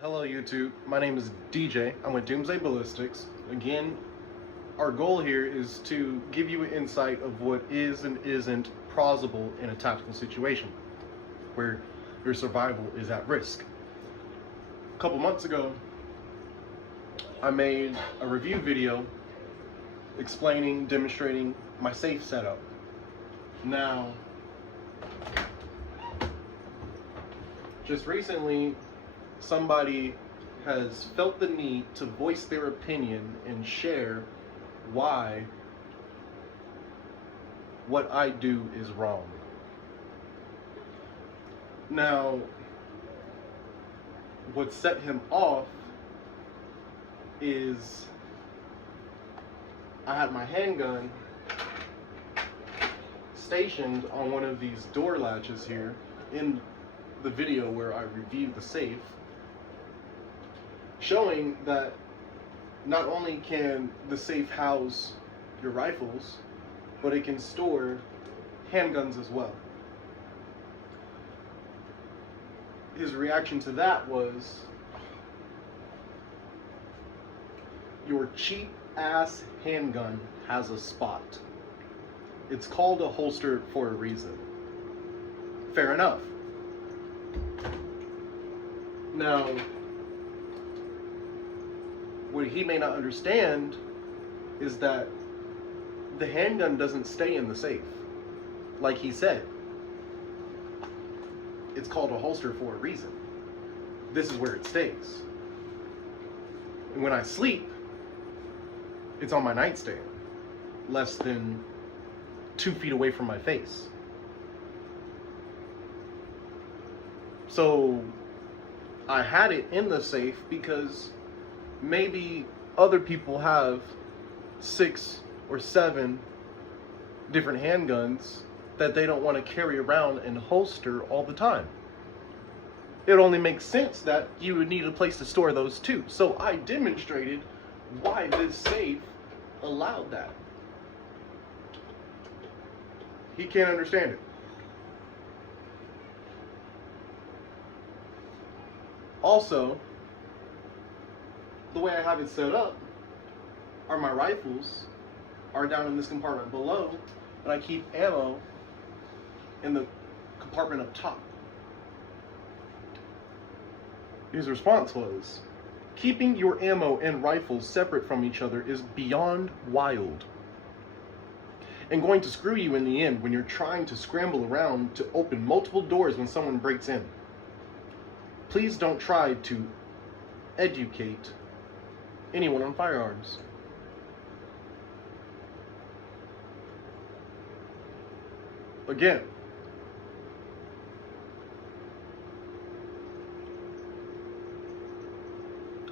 Hello YouTube, my name is DJ. I'm with Doomsday Ballistics. Again, our goal here is to give you an insight of what is and isn't plausible in a tactical situation where your survival is at risk. A couple months ago, I made a review video demonstrating my safe setup. Now, just recently, somebody has felt the need to voice their opinion and share why what I do is wrong. Now, what set him off is I had my handgun stationed on one of these door latches here in the video where I reviewed the safe, showing that not only can the safe house your rifles, but it can store handguns as well. His reaction to that was, your cheap ass handgun has a spot. It's called a holster for a reason. Fair enough. Now, what he may not understand is that the handgun doesn't stay in the safe. Like he said, it's called a holster for a reason. This is where it stays. And when I sleep, it's on my nightstand, less than 2 feet away from my face. So I had it in the safe because maybe other people have 6 or 7 different handguns that they don't want to carry around and holster all the time. It only makes sense that you would need a place to store those too. So I demonstrated why this safe allowed that. He can't understand it. Also, the way I have it set up are my rifles are down in this compartment below, and I keep ammo in the compartment up top. His response was, keeping your ammo and rifles separate from each other is beyond wild, and going to screw you in the end when you're trying to scramble around to open multiple doors when someone breaks in. Please don't try to educate anyone on firearms. Again,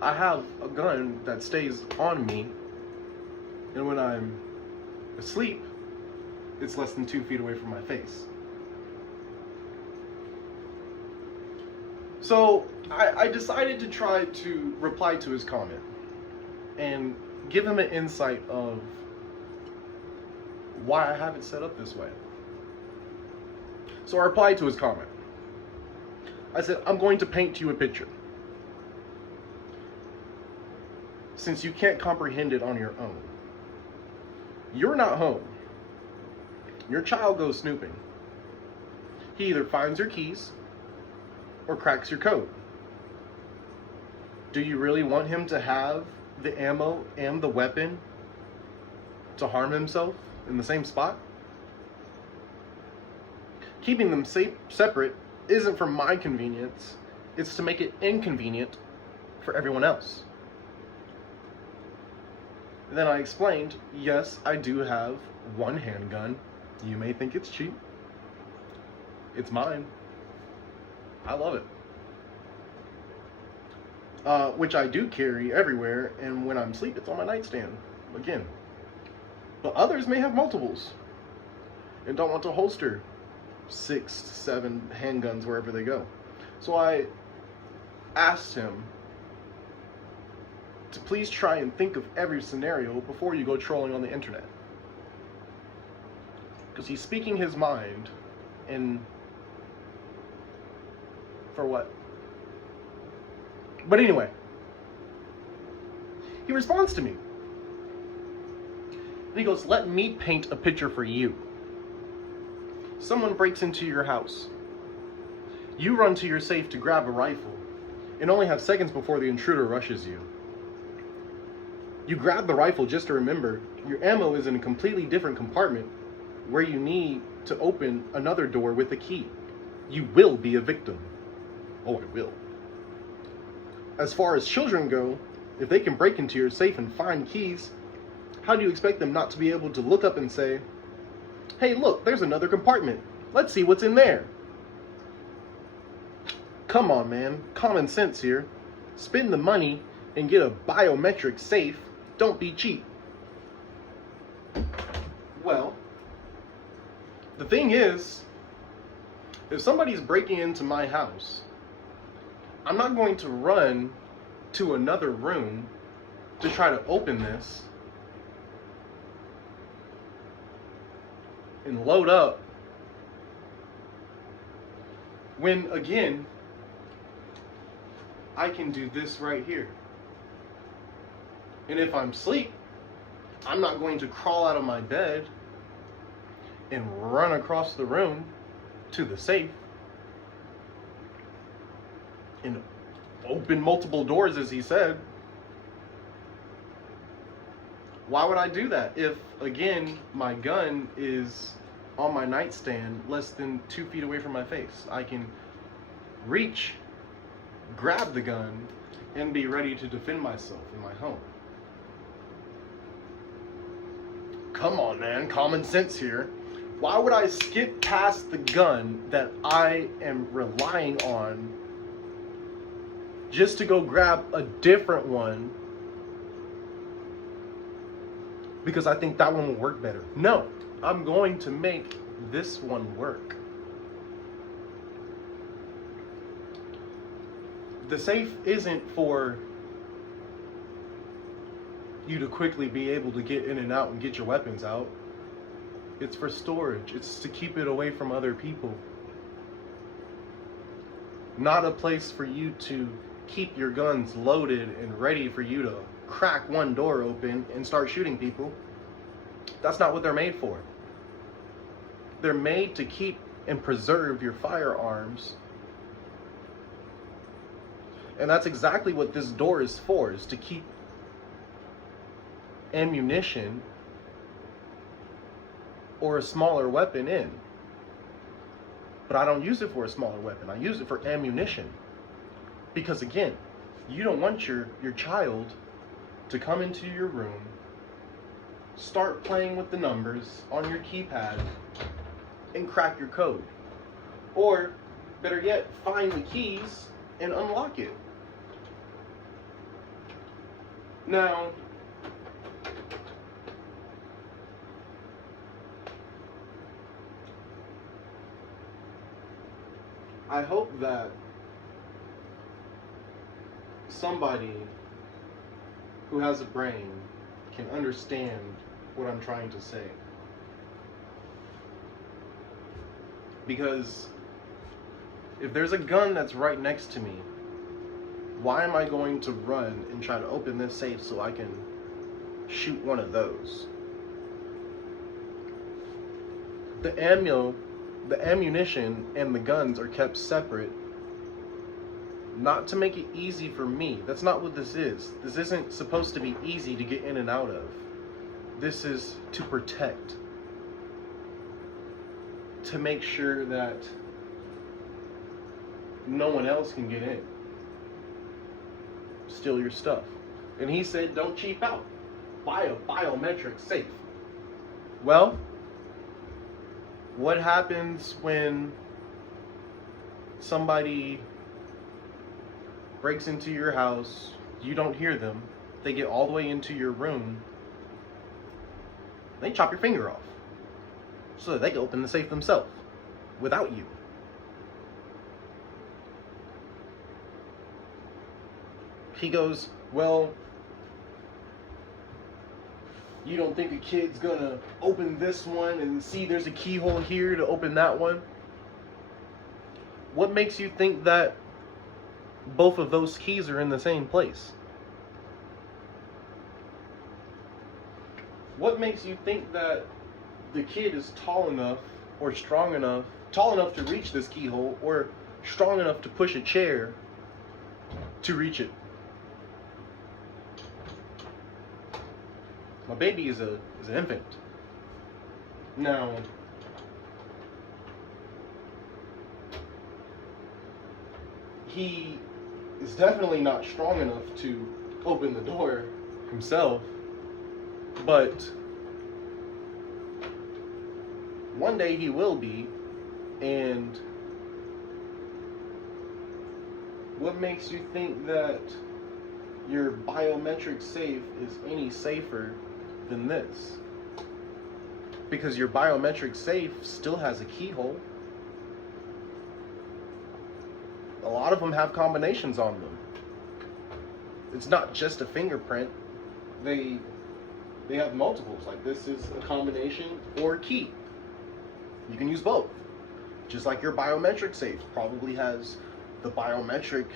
I have a gun that stays on me, and when I'm asleep, it's less than 2 feet away from my face. So I decided to try to reply to his comment and give him an insight of why I have it set up this way. So I replied to his comment. I said, I'm going to paint you a picture. Since you can't comprehend it on your own. You're not home. Your child goes snooping. He either finds your keys or cracks your code. Do you really want him to have the ammo and the weapon to harm himself in the same spot? Keeping them separate isn't for my convenience, it's to make it inconvenient for everyone else. Then I explained, yes, I do have one handgun. You may think it's cheap. It's mine. I love it. Which I do carry everywhere, and when I'm asleep, it's on my nightstand, again. But others may have multiples and don't want to holster 6 to 7 handguns wherever they go. So I asked him to please try and think of every scenario before you go trolling on the internet. Because he's speaking his mind, and for what? But anyway, he responds to me. And he goes, let me paint a picture for you. Someone breaks into your house. You run to your safe to grab a rifle and only have seconds before the intruder rushes you. You grab the rifle just to remember your ammo is in a completely different compartment where you need to open another door with a key. You will be a victim. Oh, I will. As far as children go, if they can break into your safe and find keys, how do you expect them not to be able to look up and say, hey, look, there's another compartment. Let's see what's in there. Come on, man. Common sense here. Spend the money and get a biometric safe. Don't be cheap. Well, the thing is, if somebody's breaking into my house, I'm not going to run to another room to try to open this and load up when, again, I can do this right here. And if I'm asleep, I'm not going to crawl out of my bed and run across the room to the safe and open multiple doors, as he said. Why would I do that if, again, my gun is on my nightstand less than 2 feet away from my face? I can reach, grab the gun, and be ready to defend myself in my home. Come on, man, common sense here. Why would I skip past the gun that I am relying on just to go grab a different one because I think that one will work better? No, I'm going to make this one work. The safe isn't for you to quickly be able to get in and out and get your weapons out. It's for storage. It's to keep it away from other people. Not a place for you to keep your guns loaded and ready for you to crack one door open and start shooting people. That's not what they're made for. They're made to keep and preserve your firearms. And that's exactly what this door is for, is to keep ammunition or a smaller weapon in. But I don't use it for a smaller weapon. I use it for ammunition. Because again, you don't want your child to come into your room, start playing with the numbers on your keypad, and crack your code. Or, better yet, find the keys and unlock it. Now, I hope that somebody who has a brain can understand what I'm trying to say. Because if there's a gun that's right next to me, why am I going to run and try to open this safe so I can shoot one of those? The ammunition and the guns are kept separate, not to make it easy for me. That's not what this is. This isn't supposed to be easy to get in and out of. This is to protect, to make sure that no one else can get in, steal your stuff. And he said, don't cheap out. Buy a biometric safe. Well, what happens when somebody breaks into your house, you don't hear them, they get all the way into your room, they chop your finger off so that they can open the safe themselves without you? He goes, well, you don't think a kid's gonna open this one and see there's a keyhole here to open that one? What makes you think that both of those keys are in the same place. What makes you think that the kid is tall enough or tall enough to reach this keyhole, or strong enough to push a chair to reach it? My baby is an infant. Now, he is definitely not strong enough to open the door himself, but one day he will be. And what makes you think that your biometric safe is any safer than this? Because your biometric safe still has a keyhole. A lot of them have combinations on them. It's not just a fingerprint. They have multiples. Like, this is a combination or a key. You can use both. Just like your biometric safe probably has the biometric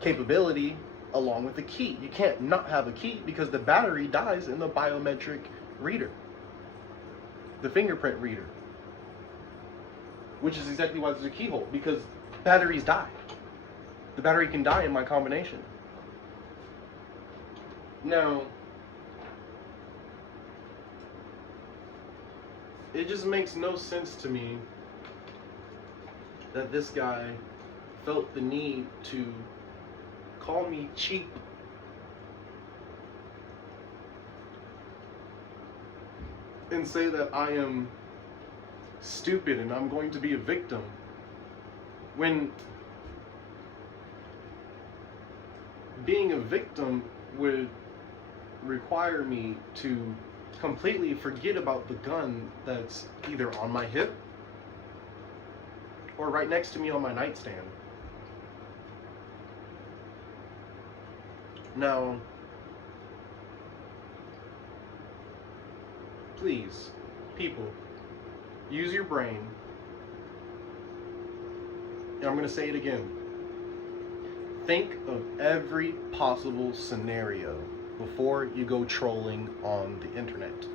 capability along with the key. You can't not have a key because the battery dies in the biometric reader, the fingerprint reader, which is exactly why there's a keyhole, because batteries die. The battery can die in my combination. Now, it just makes no sense to me that this guy felt the need to call me cheap and say that I am stupid and I'm going to be a victim, when being a victim would require me to completely forget about the gun that's either on my hip or right next to me on my nightstand. Now, please, people, use your brain. And I'm going to say it again. Think of every possible scenario before you go trolling on the internet.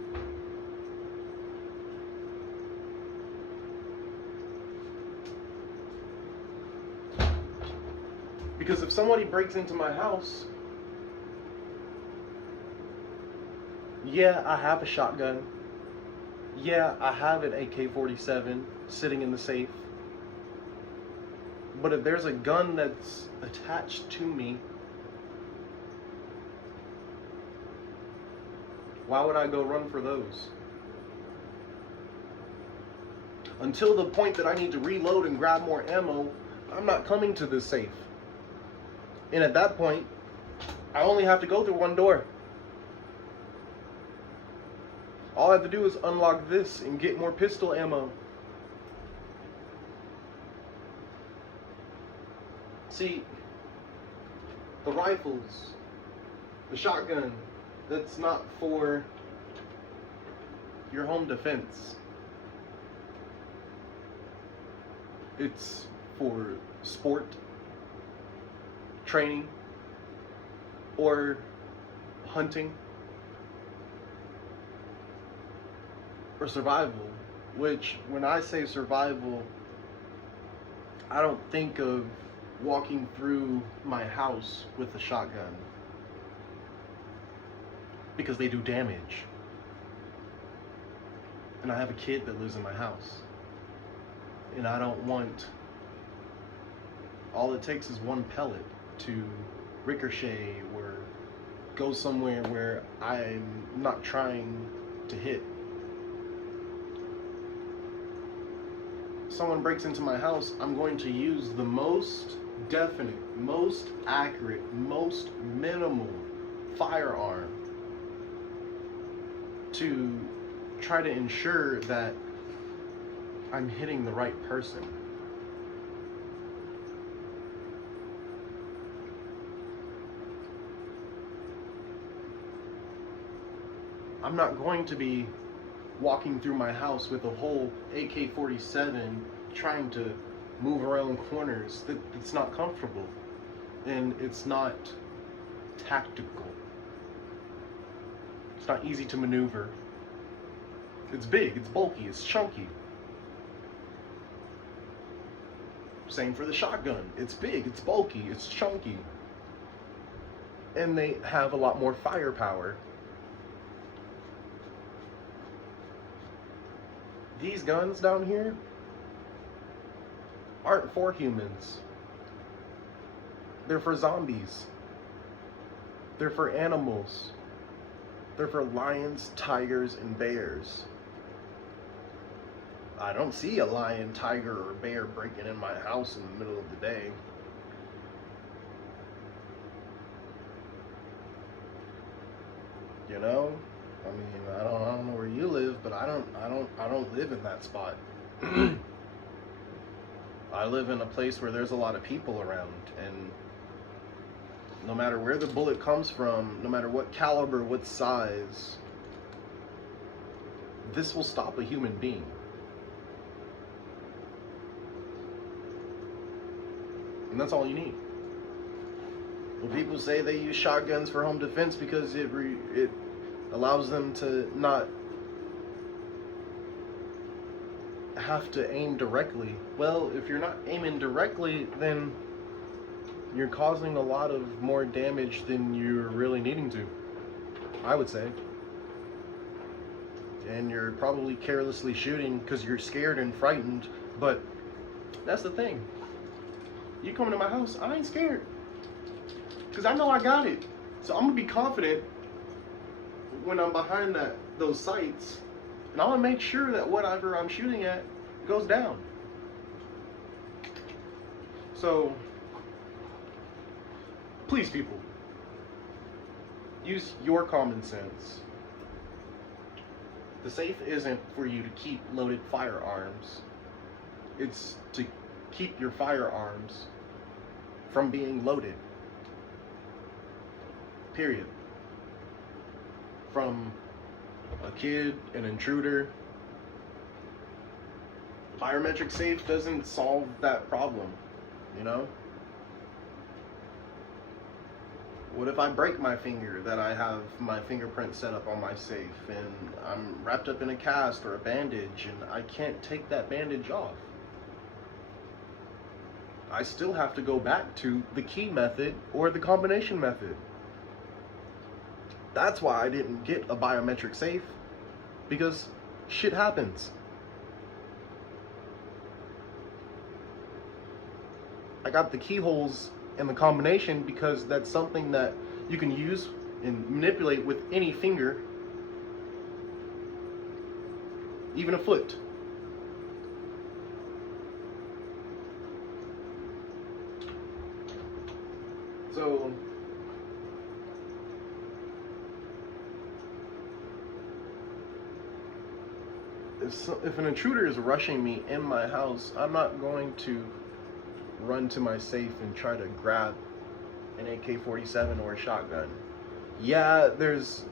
Because if somebody breaks into my house, yeah, I have a shotgun. Yeah, I have an AK-47 sitting in the safe. But if there's a gun that's attached to me, why would I go run for those? Until the point that I need to reload and grab more ammo, I'm not coming to this safe. And at that point, I only have to go through one door. All I have to do is unlock this and get more pistol ammo. See, the rifles, the shotgun, that's not for your home defense. It's for sport, training, or hunting, or survival. Which, when I say survival, I don't think of walking through my house with a shotgun, because they do damage. And I have a kid that lives in my house. And I don't want, all it takes is one pellet to ricochet or go somewhere where I'm not trying to hit. Someone breaks into my house, I'm going to use the most definite, most accurate, most minimal firearm to try to ensure that I'm hitting the right person. I'm not going to be walking through my house with a whole AK-47 trying to move around corners. That's not comfortable. and it's not tactical. It's not easy to maneuver. It's big, it's bulky, it's chunky. Same for the shotgun. It's big, it's bulky, it's chunky. And they have a lot more firepower. These guns down here aren't for humans. They're for zombies. They're for animals. They're for lions, tigers, and bears. I don't see a lion, tiger, or bear breaking in my house in the middle of the day. You know? I mean, I don't know where you live, but I don't live in that spot. I live in a place where there's a lot of people around, and no matter where the bullet comes from, no matter what caliber, what size, this will stop a human being. And that's all you need. When people say they use shotguns for home defense because it allows them to not have to aim directly. Well, if you're not aiming directly, then you're causing a lot of more damage than you're really needing to, I would say. And you're probably carelessly shooting because you're scared and frightened, but that's the thing. You come into my house, I ain't scared, because I know I got it. So I'm gonna be confident when I'm behind those sights, and I'm gonna make sure that whatever I'm shooting at goes down. So please, people, use your common sense. The safe isn't for you to keep loaded firearms. It's to keep your firearms from being loaded. Period. From a kid, an intruder. Biometric safe doesn't solve that problem, you know? What if I break my finger that I have my fingerprint set up on my safe, and I'm wrapped up in a cast or a bandage and I can't take that bandage off? I still have to go back to the key method or the combination method. That's why I didn't get a biometric safe, because shit happens. I got the keyholes and the combination because that's something that you can use and manipulate with any finger, even a foot. So if an intruder is rushing me in my house, I'm not going to run to my safe and try to grab an AK-47 or a shotgun. Yeah, there's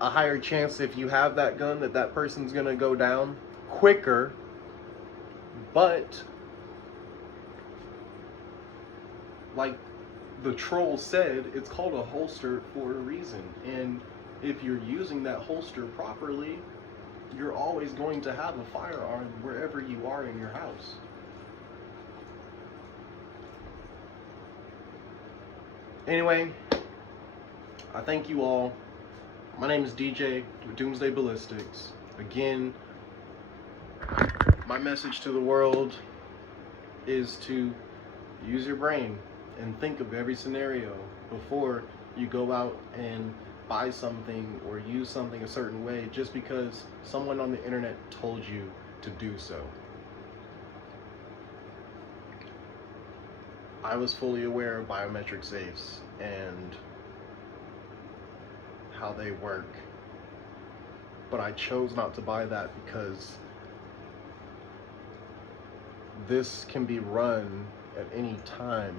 a higher chance if you have that gun that that person's gonna go down quicker, but like the troll said, it's called a holster for a reason, and if you're using that holster properly, you're always going to have a firearm wherever you are in your house. Anyway, I thank you all. My name is DJ with Doomsday Ballistics. Again, my message to the world is to use your brain and think of every scenario before you go out and buy something or use something a certain way just because someone on the internet told you to do so. I was fully aware of biometric safes and how they work, but I chose not to buy that because this can be run at any time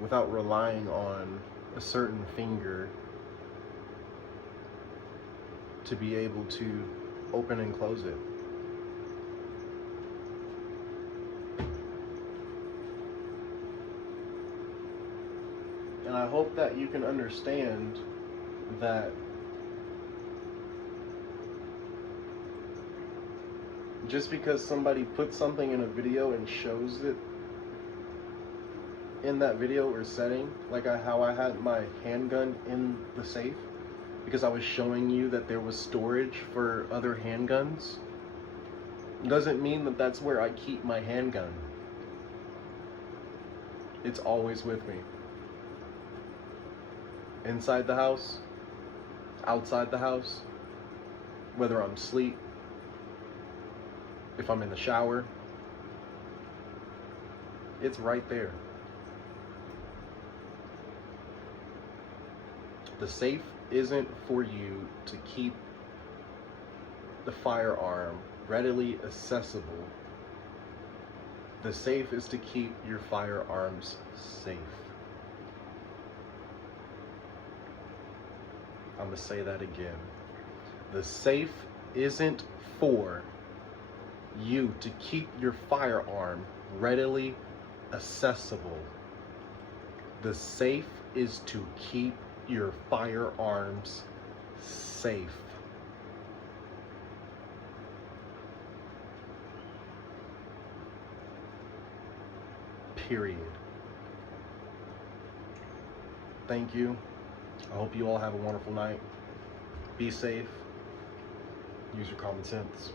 without relying on a certain finger to be able to open and close it. And I hope that you can understand that just because somebody puts something in a video and shows it in that video or setting, like how I had my handgun in the safe, because I was showing you that there was storage for other handguns, doesn't mean that that's where I keep my handgun. It's always with me. Inside the house, outside the house, whether I'm asleep, if I'm in the shower, it's right there. The safe isn't for you to keep the firearm readily accessible. The safe is to keep your firearms safe. I'm gonna say that again. The safe isn't for you to keep your firearm readily accessible. The safe is to keep your firearms safe. Period. Thank you. I hope you all have a wonderful night. Be safe. Use your common sense.